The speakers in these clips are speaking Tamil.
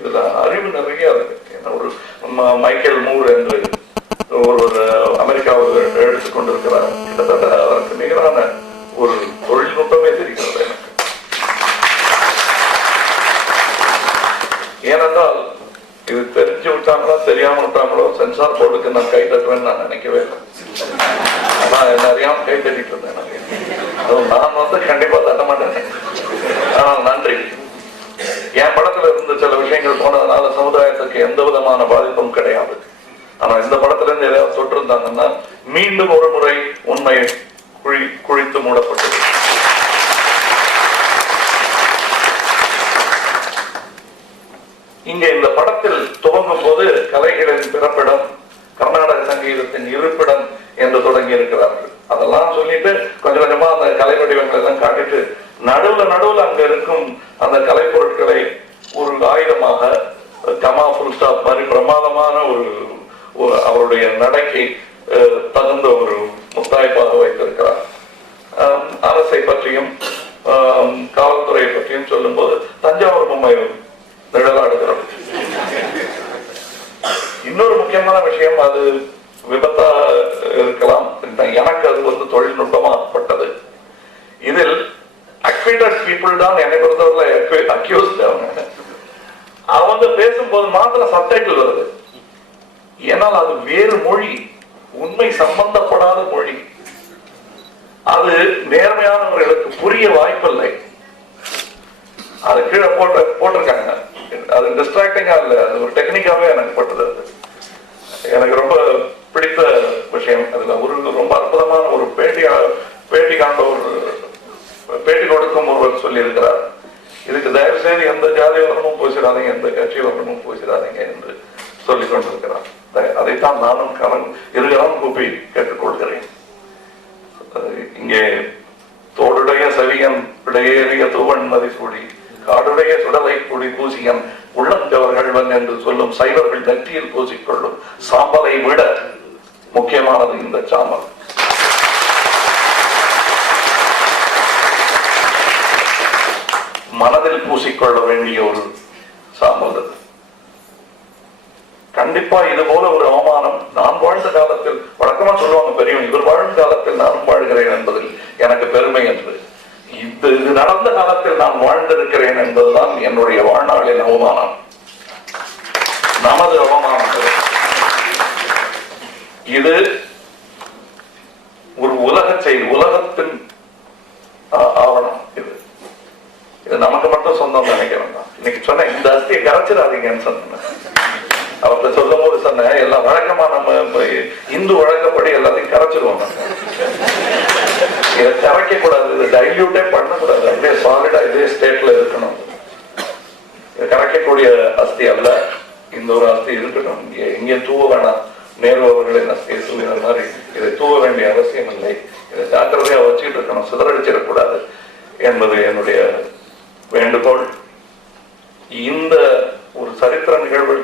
இதுல அறிவு நிறைய இருக்கு. ஒரு மைக்கேல் மூர் என்று ஒரு அமெரிக்காவில் எடுத்துக்கொண்டிருக்கிறார். கிட்டத்தட்ட அதற்கு நிகரான ஒரு தொழில்நுட்பமே தெரிகிறது எனக்கு. ஏனென்றால் இது தெரிஞ்சு விட்டாங்களோ தெரியாம விட்டாங்களோ சென்சார் போர்டுக்கு நான் கை தட்டுவேன்னு நான் நினைக்கவே இல்லை. நான் என்ன அறியாம கை தட்டிட்டு இருந்தேன். நான் கண்டிப்பா தட்ட மாட்டேன். ஆனால் நன்றி. என் படத்துல இருந்து சில விஷயங்கள் போனதுனால சமுதாயத்துக்கு எந்த விதமான பாதிப்பும் கிடையாது. ஆனா இந்த படத்துல இருந்து ஏதாவது தொட்டிருந்தாங்கன்னா மீண்டும் ஒரு முறை உண்மை குழித்து மூடப்பட்டது. இங்க இந்த படத்தில் துவங்கும் போது கலைகளின் பிறப்பிடம், கர்நாடக சங்கீதத்தின் இருப்பிடம் என்று தொடங்கி இருக்கிறார்கள். அதெல்லாம் சொல்லிட்டு கொஞ்சம் கொஞ்சமா அந்த கலை வடிவங்களை எல்லாம் காட்டிட்டு நடுவுல அங்க இருக்கும் அந்த கலை பொருட்களை ஒரு ஆயுதமாக கமா புல் ஸ்டாப் மாதிரி பிரமாதமான ஒரு அவருடைய நடைக்கு தகுந்த ஒரு முத்தாய்ப்பாக வைத்திருக்கிறார். அரசை பற்றியும் காவல்துறையை பற்றியும் சொல்லும் போது தஞ்சாவூர் பொம்மை நிழலாடுகிறோம். இன்னொரு முக்கியமான விஷயம், அது விபத்தா இருக்கலாம், எனக்கு அது தொழில்நுட்பமாகப்பட்டது. இதில் அக்விட்டட் பீப்புள் தான் என்னை பொறுத்தவரை அக்யூஸ்ட். அவங்க பேசும்போது மாத்திரம் சப்டைட்டில் வருது. ஏனால் அது வேறு மொழி, உண்மை சம்பந்தப்படாத மொழி. அது நேர்மையானவர்களுக்கு புரிய வாய்ப்பில்லை. அது கீழே போட்டிருக்காங்க. அது டிஸ்ட்ராக்டிங்கா இல்ல, அது ஒரு டெக்னிக்காவே எனக்கு பட்டது. எனக்கு ரொம்ப பிடித்த விஷயம் அதுல ரொம்ப அற்புதமான ஒரு பேட்டி காண்ட ஒரு பேட்டி கொடுக்கும் ஒருவர் சொல்லி இருக்கிறார். இதுக்கு தயவு செய்து எந்த ஜாதி வரமும் போசிடாதீங்க, எந்த கட்சி வரமும் போசிடாதீங்க என்று சொல்லிக் கொண்டிருக்கிறார். அதைத்தான் நானும் இருகரம் கூப்பி கேட்டுக்கொள்கிறேன். இங்கே தோடுடைய செவியன் பிடையேறிய தூவன் மதிசூடி காடுடைய சுடலை குடி பூசியன் உள்ளஞ்சவர்கள் என்று சொல்லும் சைவர்கள் நெற்றியில் பூசிக்கொள்ளும் சாம்பலை விட முக்கியமானது இந்த சாம்பல். மனதில் பூசிக்கொள்ள வேண்டிய ஒரு சாம்பல் அது. கண்டிப்பா இது போல ஒரு அவமானம் நான் வாழ்ந்த காலத்தில், வழக்கமா சொல்லுவாங்க பெரியவன், இவர் வாழ்ந்த காலத்தில் நானும் வாழ்கிறேன் என்பதில் எனக்கு பெருமை என்று. இது நடந்த காலத்தில் நான் வாழ்ந்திருக்கிறேன் என்பதுதான் என்னுடைய வாழ்நாளின் அவமானம், நமது அவமானம். இது ஒரு உலக செய்தி, உலகத்தின் ஆவணம். இது நமக்கு மட்டும் சொந்தம் நினைக்கிறேன். இன்னைக்கு சொன்ன இந்த அஸ்தியை கரைச்சிடாதீங்கன்னு சொன்னேன். அவர்கிட்ட சொல்லும் போது சொன்ன எல்லாம் வழக்கமா நம்ம இந்து வழக்கப்படி எல்லாத்தையும் கரைச்சிருவோம். இதை கரைக்க கூடாது, இதை டைல்யூட்டே பண்ணக்கூடாது, அப்படியே சாலிடா இதே ஸ்டேட்ல இருக்கணும். இதை கரைக்கக்கூடிய அஸ்தி அல்ல, இந்த ஒரு அஸ்தி இருக்கட்டும். இங்கே தூவ வேணாம். நேரு அவர்களின் அஸ்தியை சொல்லுகிற மாதிரி இதை தூவ வேண்டிய அவசியம் இல்லை. இதை ஜாக்கிரதையா வச்சுட்டு இருக்கணும், சிதறடிச்சிடக்கூடாது என்பது என்னுடைய வேண்டுகோள். இந்த ஒரு சரித்திர நிகழ்வு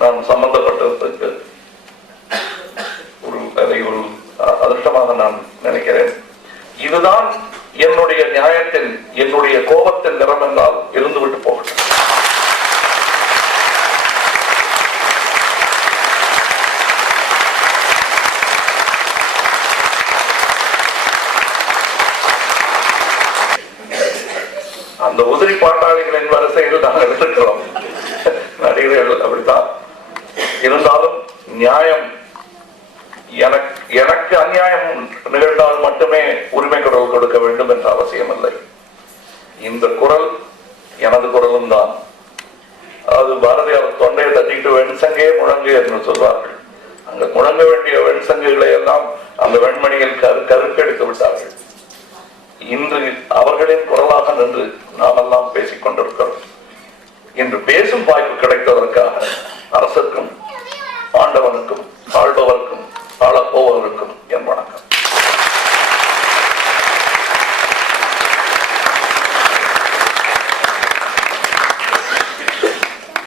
நான் சம்பந்தப்பட்டதற்கு அதை ஒரு அதிர்ஷ்டமாக நான் நினைக்கிறேன். இதுதான் என்னுடைய நியாயத்தின், என்னுடைய கோபத்தின் நிறம் என்றால் இருந்துவிட்டு போகட்டும். அந்த உதிரி பாட்டாளிகளின் வரிசையில் நாங்கள் எடுத்துக்கிறோம். நடிகர்கள் அப்படித்தான் இருந்தாலும் நியாயம், எனக்கு அநியாயம் நிகழ்ந்தால் மட்டுமே உரிமை குரல் கொடுக்க வேண்டும் என்ற அவசியம் இல்லை. இந்த குரல் எனது குரலும் தான். அது பாரதியார் தொண்டையை தட்டிட்டு வெண்சங்கே முழங்கு என்று சொல்வார்கள். அங்க முழங்க வேண்டிய வெண்சங்குகளை எல்லாம் அந்த வெண்மணியில் கருக்கெடுத்து விட்டார்கள். இன்று அவர்களின் குரலாக நின்று நாம் எல்லாம் பேசிக் கொண்டிருக்கிறோம். இன்று பேசும் வாய்ப்பு கிடைத்ததற்காக அரசுக்கும் ஆண்டவனுக்கும் ஆள்பவர்க்கும் ஆளப்போவதற்கும்